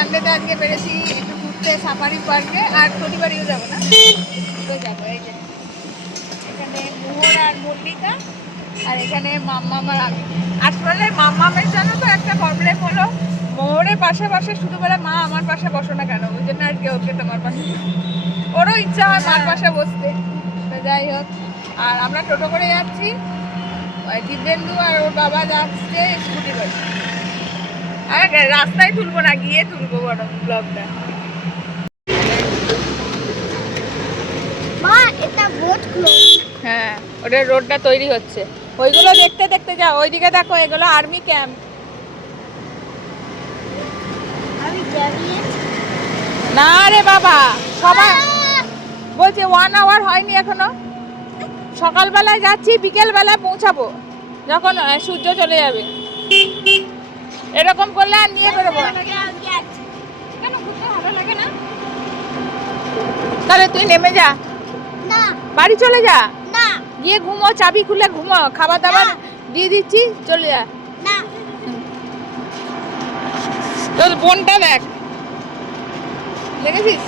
সানডেতে আজকে বেড়েছি একটু ঘুরতে সাফারি পার্কে, আর প্রতিবারও যাবো না, তো যাবো। এই যে এখানে মোহর আর মল্লিকা, আর এখানে মাম্মাম আর আমি। আসলে মাম্মামের জন্য তো একটা প্রবলেম হলো, মোহরের পাশে পাশে শুধু বলে মা আমার পাশে বসো না কেন, ওই জন্য আর কি ওকে তোমার পাশে, ওরও ইচ্ছা হয় মার পাশে বসতে। তো যাই হোক, আর আমরা টোটো করে যাচ্ছি, দিব্যেন্দু আর ওর বাবা যাচ্ছে স্কুটি করে। আর রাস্তায় তুলবো না, গিয়ে তুলবো বড় ব্লগটা। হ্যাঁ, ওটা রোডটা তৈরি হচ্ছে, ওইগুলো দেখতে দেখতে যাও। ওইদিকে দেখো, এগুলো আর্মি ক্যাম্প। না রে বাবা, সবাই বলছে 1 আওয়ার হয়নি এখনো। সকালবেলায় যাচ্ছি, বিকেল বেলায় পৌঁছাবো যখন সূর্য চলে যাবে। এরকম করলে আর নিয়ে বেরোবো। তাহলে তুই নেমে যা, বাড়ি চলে যা, গিয়ে ঘুমো, চাবি খুলে ঘুমো, খাবার দাবার দিয়ে দিচ্ছি, চলে যা। তোর বোনটা দেখ, দেখেছিস?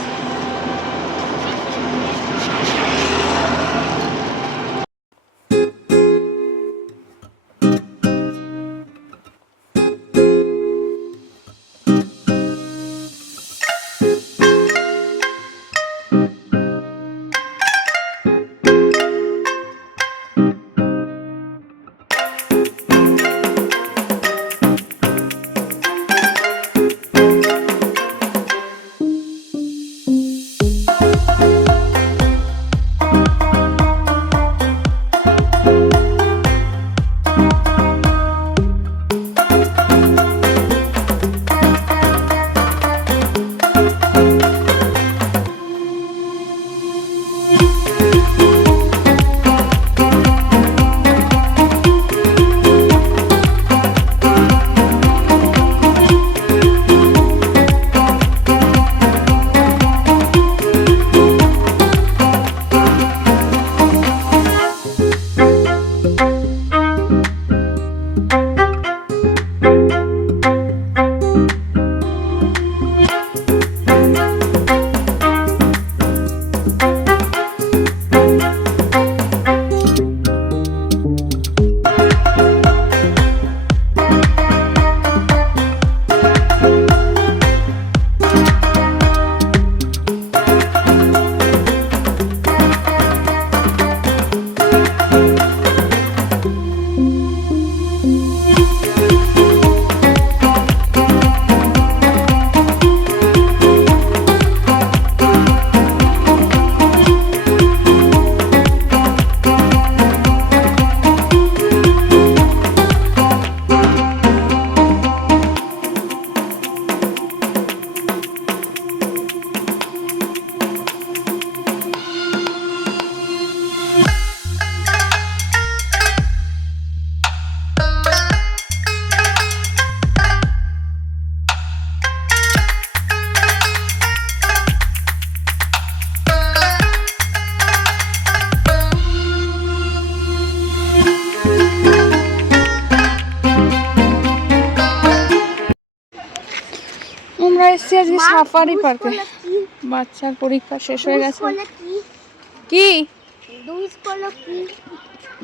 এসেছি আজকে সাফারি পার্কে। বাচ্চার পরীক্ষা শেষ হয়ে গেছে। কি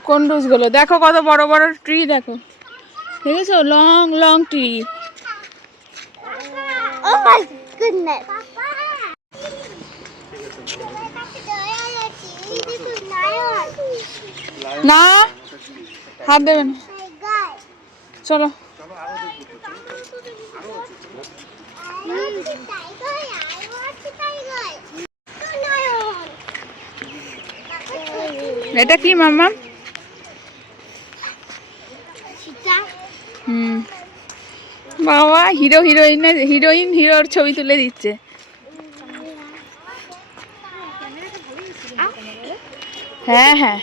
কোন রুজগুলো দেখো, কত বড় বড় ট্রি দেখো, দেখেছো? Long long tree. না, হাত দেবেন, চলো। এটা কি মাম্মা? বাবা হিরো হিরোইন হিরোর ছবি তুলে দিচ্ছে। হ্যাঁ হ্যাঁ,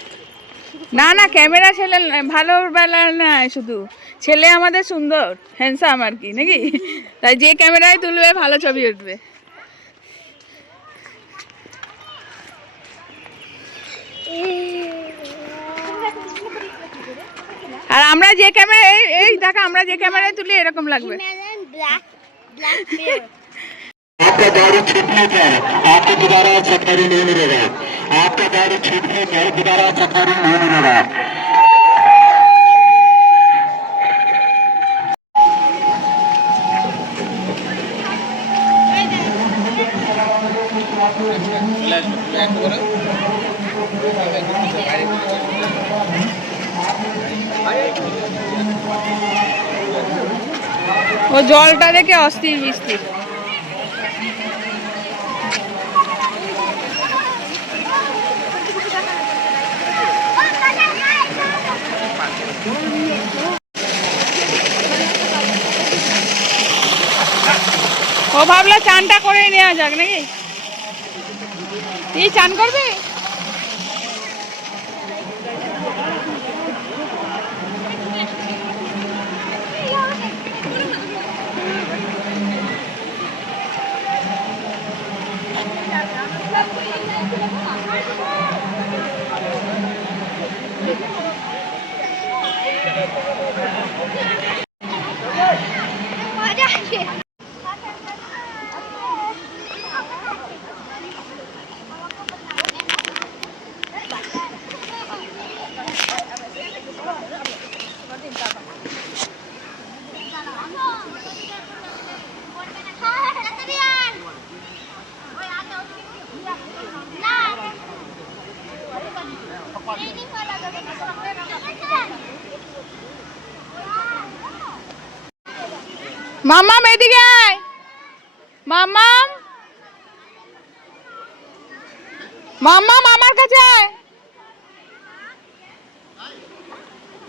না না, ক্যামেরা ছেলে ভালো বেলা না, শুধু ছেলে আমাদের সুন্দর হ্যান্ডসাম আর কি, নাকি? তাই যে ক্যামেরায় তুলবে ভালো ছবি উঠবে। আর আমরা যে ক্যামেরা, এই দেখো, আমরা যে ক্যামেরায় তুলি এরকম লাগবে। गाड़ी छूटने पर आपको दोबारा सफारी नहीं मिलेगा। आपका गाड़ी छूटने पर दोबारा सफारी नहीं मिलेगा। ও জলটা দেখে অস্থির বৃষ্টি। ও ভাবলো চানটা করে নেওয়া যাক নাকি? এই চান করবে? মাম্মাম এদিকে আয়। মাম্মাম, মাম্মাম আমার কাছে আয়।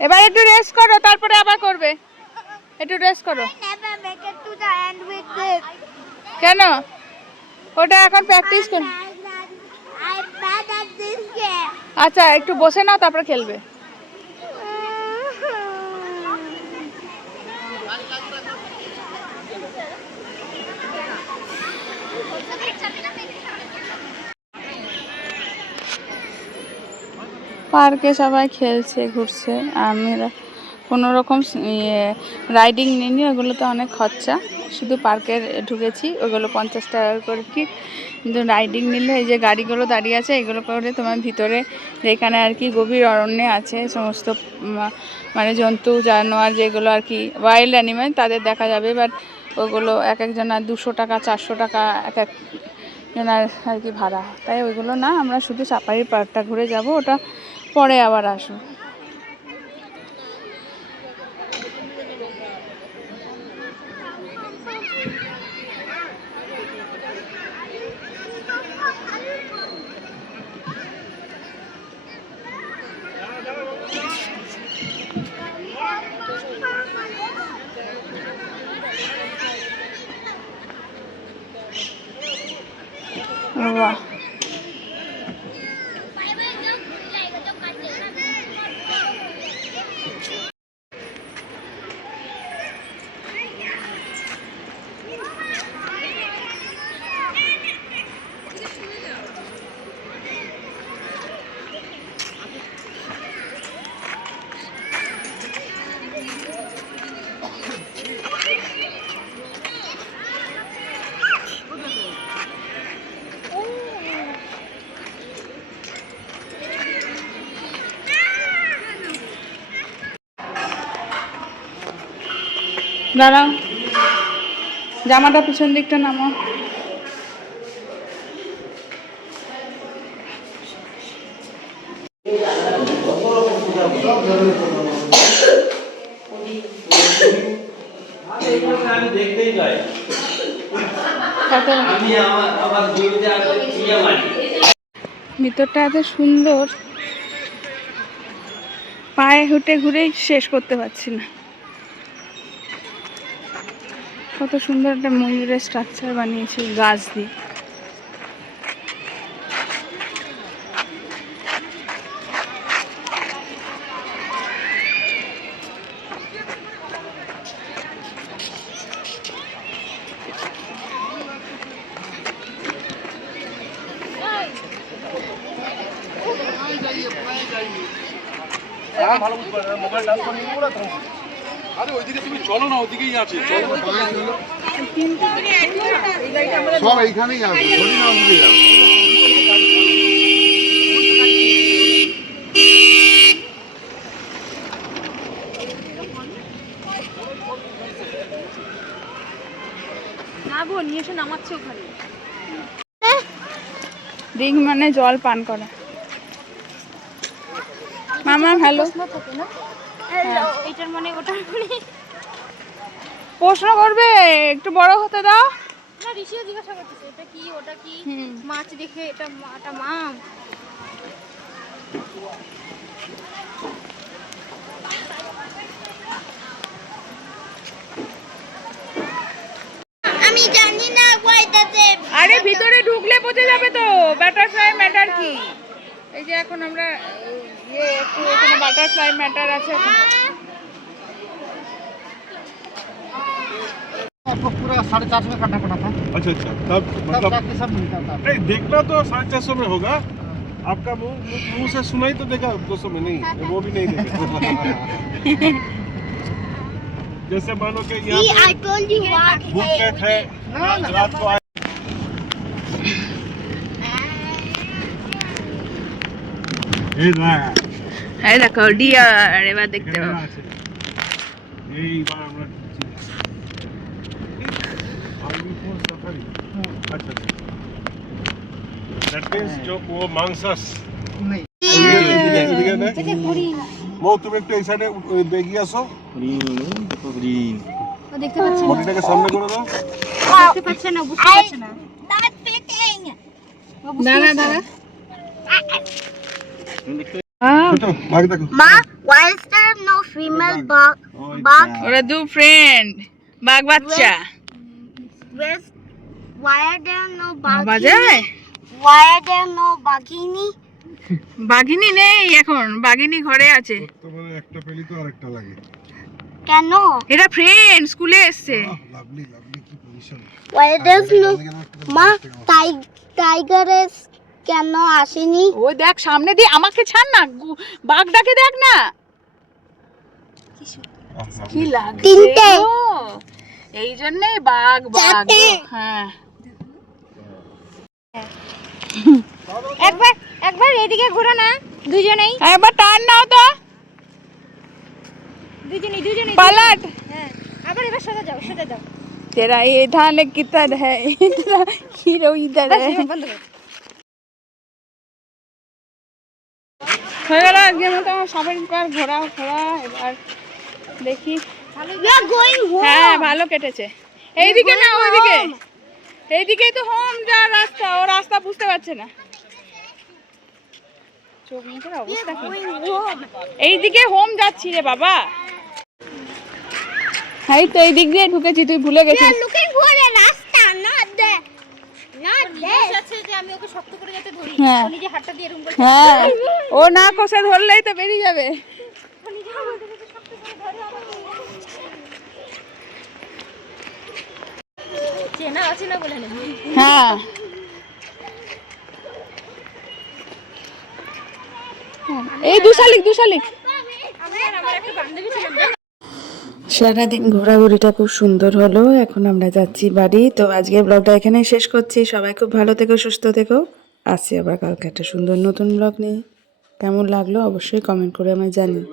এবার একটু রেস্ট করো, তারপরে আবার করবে। একটু রেস্ট করো। কেন? ওটা এখন প্র্যাকটিস কর। আচ্ছা একটু বসে নাও, তারপরে খেলবে। পার্কে সবাই খেলছে, ঘুরছে। আমরা কোনো রকম রাইডিং নিইনি, ওগুলোতে অনেক খরচা। শুধু পার্কে ঢুকেছি, ওগুলো 50 টাকা করে টিকিট। কিন্তু রাইডিং নিলে এই যে গাড়িগুলো দাঁড়িয়ে আছে, এগুলো করে তোমার ভিতরে যেখানে আর কি গভীর অরণ্যে আছে সমস্ত মানে জন্তু জানোয়ার যেগুলো আর কি ওয়াইল্ড অ্যানিমেল, তাদের দেখা যাবে। বাট ওগুলো এক একজনের 200 টাকা 400 টাকা এক একজনের আর কি ভাড়া। তাই ওইগুলো না, আমরা শুধু সাফারি পার্কটা ঘুরে যাব, ওটা পরে আবার আসবো। वाह, দাঁড়াও, জামাটা পিছন দিকটা নামো। ভিতরটা এত সুন্দর, পায়ে হেঁটে ঘুরেই শেষ করতে পারছি না। কত সুন্দর একটা ময়ূরের স্ট্রাকচার বানিয়েছে গাছ দিয়ে। ভালো আরে ওইদিকে তুমি চলো না, ওইদিকেই আছে, চলো। সব এইখানেই আছে, ধরি না ওদিকে যাবে। রিং মানে জল পান করা। মামা হ্যালো, এটার মানে ওটার মানে প্রশ্ন করবে, একটু বড় হতে দাও। না, ঋষিও জিজ্ঞাসা করতেছে এটা কি ওটা কি, হুম। মাছ দেখে এটা মাম। আমি জানি না ওইটাতে। আরে ভিতরে ঢুকলে বোঝা যাবে তো বাটারফ্লাই ম্যাটার কি। এই যে এখন আমরা একটু এখানে বাটারফ্লাই ম্যাটার আছে। आपको पूरा 450 में करना पड़ा था। अच्छा अच्छा, तब मतलब बाकी सब मिलता था। नहीं, देखना तो 450 में होगा। आपका मुंह से सुनाई तो देगा 200 में, नहीं वो भी नहीं देगा। जैसे मानो कि यहाँ पे I told you what. भूख में थे, रात को आए। এই না, এই দেখো ডিয়ার, এবার দেখতে ক্যামেরা পাবো। আছে। এইবার আমরা सफारी। अच्छा अच्छा, that means जो वो मांसास नहीं वो তুমি একটু এই সাইডে বেগিয়ে আসো, দেখতে পাচ্ছি না, বডিটাকে সামনে করে দাও। দেখতে পাচ্ছে না, বুঝতে পারছে না। Not fitting. দাঁড়া দাঁড়া। ছোট ভাগ দেখো। Ma, why is there no female bug? ওরা দু ফ্রেন্ড, বাঘ বাচ্চা। Why are there no বাজায় Why are there no bugini? বাঘিনী নেই এখন, বাঘিনী ঘরে আছে। তোমার একটা পেলি তো আরেকটা লাগে। কেন? এরা ফ্রেন্ড, স্কুলে এসছে। লাভলি লাভলি, কি পজিশন। Why there's no মা টাইগারের কেন আসেনি? ওই দেখ সামনে দিয়ে, আমাকে ছাড় না, বাঘটাকে দেখ না কি লাগে। তিনটে। এই জন্যে বাঘ বাঘ। চারটে। হ্যাঁ একবার এদিকে ঘোরো না, দুজনেই একবার টার্ন নাও তো, দুজনেই পালাট। হ্যাঁ, আবার এবার সোজা যাও, সোজা যাও। तेरा ये धान किधर है, इतना हीरो इधर है। বন্ধ করো। হয়ে গেল আজকের মতো আমার সাফারি পার্ক ঘোরা ঘোরা। এবার দেখি। We are going home. হ্যাঁ ভালো কেটেছে। এইদিকে না ওইদিকে, এইদিকেই তো হোম যা রাস্তা, ও রাস্তা বুঝতে পারছে না। চোখ মুখের We অবস্থা are কি। going home. এইদিকে হোম যাচ্ছি রে বাবা। এই তো এই দিক দিয়ে ঢুকেছি, তুই ভুলে We গেছিস। are looking for a রাস্তা, not there. Not there. আছে যে আমি ওকে শক্ত করে যাতে ধরি। হ্যাঁ। ও নিজে হাতটা দিয়ে এরকম করে হ্যাঁ ও না কষে ধরলেই তো বেরিয়ে যাবে। চেনা আছে না বলে না। হ্যাঁ এই দুশালিক আমার একটা বান্ধবী ছিল। সারাদিন ঘোরাঘুরিটা খুব সুন্দর হলো। এখন আমরা যাচ্ছি বাড়ি। তো আজকের ব্লগটা এখানেই শেষ করছি। সবাই খুব ভালো থেকো, সুস্থ থেকো। আসছি আবার কালকে একটা সুন্দর নতুন ব্লগ নিয়ে। কেমন লাগলো অবশ্যই কমেন্ট করে আমায় জানিও।